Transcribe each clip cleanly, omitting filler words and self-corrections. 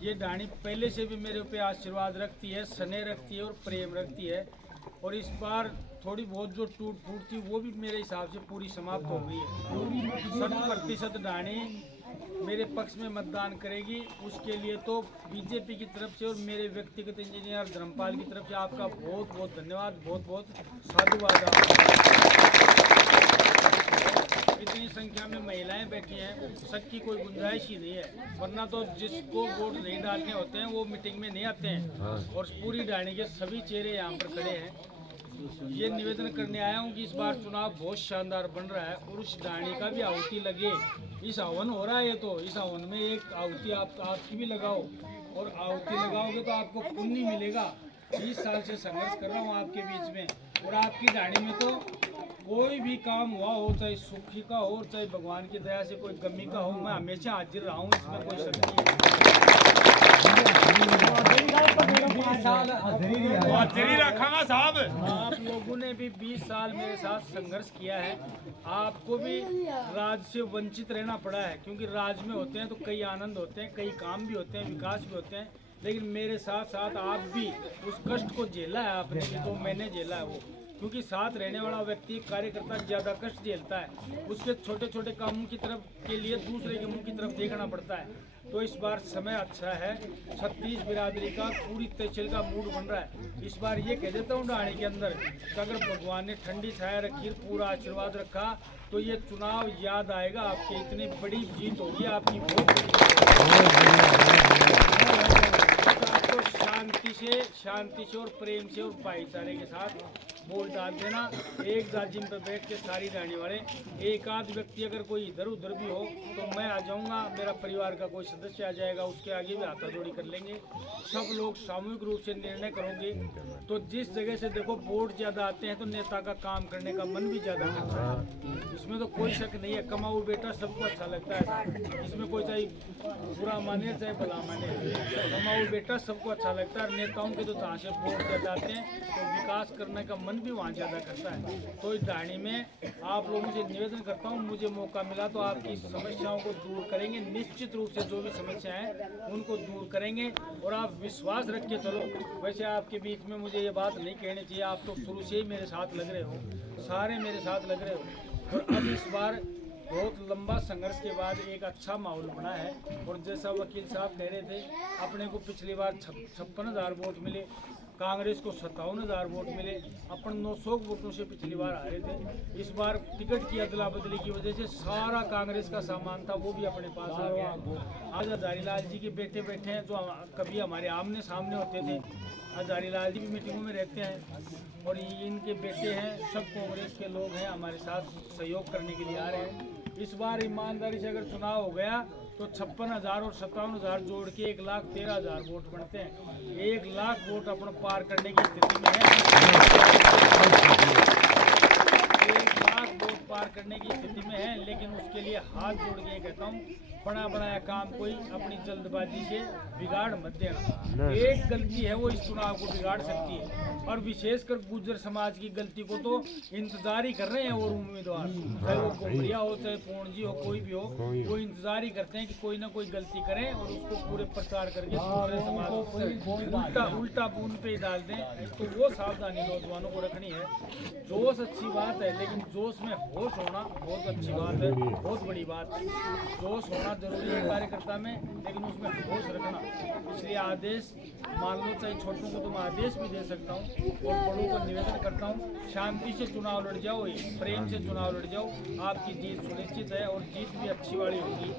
ये डाणी पहले से भी मेरे पे आशीर्वाद रखती है, स्नेह रखती है और प्रेम रखती है। और इस बार थोड़ी बहुत जो टूट फूट थी वो भी मेरे हिसाब से पूरी समाप्त हो गई है। 100% डाणी मेरे पक्ष में मतदान करेगी। उसके लिए तो बीजेपी की तरफ से और मेरे व्यक्तिगत इंजीनियर धर्मपाल की तरफ से आपका बहुत बहुत धन्यवाद, बहुत बहुत साधुवाद। इतनी संख्या में महिलाएं बैठी हैं, शक की कोई गुंजाइश ही नहीं है, वरना तो जिसको वोट नहीं डालने होते हैं वो मीटिंग में नहीं आते हैं। और पूरी डाणी के सभी चेहरे यहाँ पर खड़े हैं। ये निवेदन करने आया हूँ कि इस बार चुनाव बहुत शानदार बन रहा है और उस डाणी का भी आहुति लगे। इस हवन हो रहा है, तो इस हवन में एक आहुति आपकी भी लगाओ, और आहुति लगाओगे तो आपको पुण्य मिलेगा। 20 साल से संघर्ष कर रहा हूँ आपके बीच में, और आपकी डाणी में तो कोई भी काम हुआ हो, चाहे सुखी का हो चाहे भगवान की दया से कोई गमी का हो, मैं हमेशा हाजिर रहा हूँ, इसमें कोई शक नहीं है। आप लोगों ने भी 20 साल मेरे साथ संघर्ष किया है। आपको भी राज से वंचित रहना पड़ा है, क्योंकि राज में होते हैं तो कई आनंद होते हैं, कई काम भी होते हैं, विकास भी होते हैं। लेकिन मेरे साथ साथ आप भी उस कष्ट को झेला है आपने, जो मैंने झेला है वो, क्योंकि साथ रहने वाला व्यक्ति कार्यकर्ता ज़्यादा कष्ट झेलता है। उसके छोटे छोटे कामों की तरफ के लिए दूसरे के मुंह की तरफ देखना पड़ता है। तो इस बार समय अच्छा है, 36 बिरादरी का पूरी तहसील का मूड बन रहा है। इस बार ये कह देता हूँ डाणी के अंदर, अगर भगवान ने ठंडी छाया रखी, पूरा आशीर्वाद रखा, तो ये चुनाव याद आएगा आपके। इतनी बड़ी जीत होगी आपकी, बहुत आपको शांति से और प्रेम से और भाईचारे के साथ वोट डाल देना। एक जाजिम पर बैठ के सारी डाणी वाले, एक आध व्यक्ति अगर कोई इधर उधर भी हो तो मैं आ जाऊंगा, मेरा परिवार का कोई सदस्य आ जाएगा, उसके आगे भी हाथाजोड़ी कर लेंगे। सब लोग सामूहिक रूप से निर्णय करोगे। तो जिस जगह से देखो वोट ज़्यादा आते हैं तो नेता का काम करने का मन भी ज़्यादा करता है, इसमें तो कोई शक नहीं है। कमाऊ बेटा सबको अच्छा लगता है, इसमें कोई चाहे बुरा माने चाहे भला माने, कमाऊ बेटा सबको अच्छा लगता है। नेताओं के तो जहाँ से वोट ज़्यादा आते हैं तो विकास करने का मन भी वहाँ ज़्यादा करता है। तो इस डाणी में आप लोगों से निवेदन करता हूँ, मुझे मौका मिला तो आपकी समस्याओं को दूर करेंगे। निश्चित रूप से जो भी समस्याएं हैं उनको दूर करेंगे, और आप विश्वास रख के चलो। वैसे आपके बीच में मुझे ये बात नहीं कहनी चाहिए, आप तो शुरू से ही मेरे साथ लग रहे हो, सारे मेरे साथ लग रहे हो। और अब इस बार बहुत लंबा संघर्ष के बाद एक अच्छा माहौल बना है। और जैसा वकील साहब कह रहे थे, अपने को पिछली बार 56,000 वोट मिले, कांग्रेस को 57,000 वोट मिले, अपन 900 वोटों से पिछली बार हारे थे। इस बार टिकट की अदला बदली की वजह से सारा कांग्रेस का सामान था वो भी अपने पास आ गया। आज हजारीलाल जी के बेटे बैठे हैं, जो कभी हमारे आमने सामने होते थे। हजारीलाल जी भी मीटिंगों में रहते हैं, और इनके बेटे हैं, सब कांग्रेस के लोग हैं, हमारे साथ सहयोग करने के लिए आ रहे हैं। इस बार ईमानदारी से अगर चुनाव हो गया तो 56,000 और 57,000 जोड़ के 1,13,000 वोट बनते हैं। 1 लाख वोट अपन पार करने की स्थिति में है। 1 लाख वोट पार करने की स्थिति में है, लेकिन उसके लिए हाथ जोड़ के कहता हूँ, बना बनाया काम कोई अपनी जल्दबाजी से बिगाड़ मत देना। एक गलती है वो इस चुनाव को बिगाड़ सकती है, और विशेषकर गुर्जर समाज की गलती को तो इंतजार ही कर रहे हैं और उम्मीदवार, चाहे वो गोबरिया हो चाहे पूर्णजी हो, कोई भी हो, वो इंतजार ही करते हैं कि कोई ना कोई गलती करें और उसको पूरे प्रचार करके दूसरे समाज को उल्टा बूंद पे ही डाल दें। तो वो सावधानी नौजवानों को रखनी है। जोश अच्छी बात है, लेकिन जोश में होश होना बहुत अच्छी बात है, बहुत बड़ी बात है। जोश होना जरूरी है कार्यकर्ता में, लेकिन उसमें होश रखना। इसलिए आदेश मान लो, चाहे छोटों को तो मैं आदेश भी दे सकता हूँ, और बड़ों को निवेदन करता हूँ, शांति से चुनाव लड़ जाओ, प्रेम से चुनाव लड़ जाओ, आपकी जीत सुनिश्चित है और जीत भी अच्छी वाली होगी।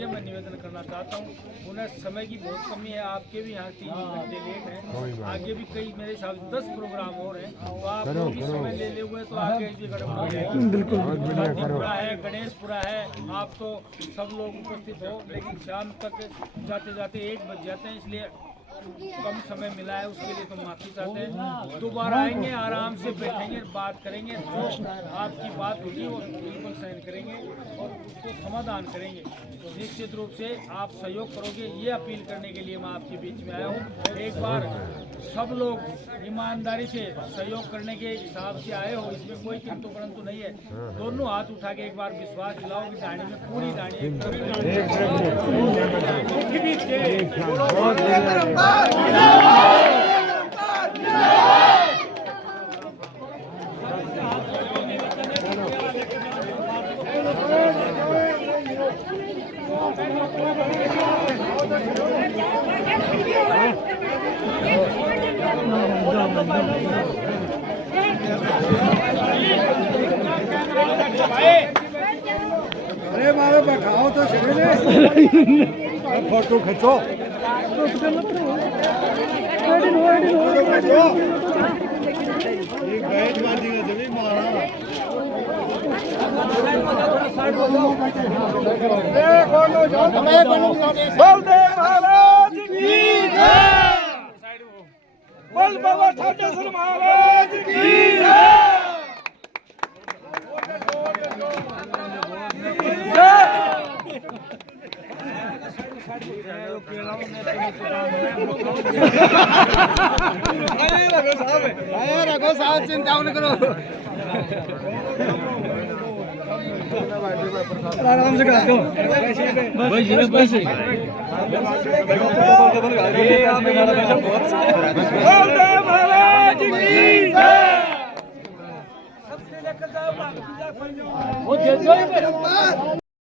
ये मैं निवेदन करना चाहता हूँ। उन्हें समय की बहुत कमी है, आपके भी यहाँ 3 घंटे लेट हैं, आगे भी कई मेरे हिसाब से 10 प्रोग्राम हो रहे हैं, तो आप लोग भी समय ले हुए तो आगे भी गड़बड़ हो जाएगी। बिल्कुल है, गणेशपुरा है, आप तो सब लोग उपस्थित हो, लेकिन शाम तक जाते जाते 1 बज जाते हैं, इसलिए कम समय मिला है, उसके लिए तो माफी चाहते हैं। दोबारा आएंगे, आराम से बैठेंगे, बात करेंगे, जो आपकी बात होगी वो बिल्कुल सहन करेंगे और उसको समाधान करेंगे। तो निश्चित रूप से आप सहयोग करोगे, ये अपील करने के लिए मैं आपके बीच में आया हूँ। एक बार सब लोग ईमानदारी से सहयोग करने के हिसाब से आए हो, इसमें कोई किंतु परंतु नहीं है। दोनों हाथ उठा के एक बार विश्वास दिलाओ कि डाणी में पूरी डाणी अरे मारे बैठाओ तो सही ने फोटो खींचो बलदेव महाराज की बल बाबा ठाकुर महाराज की रखो साहब चिंता न करो आराम से खाते हो बस महाराज की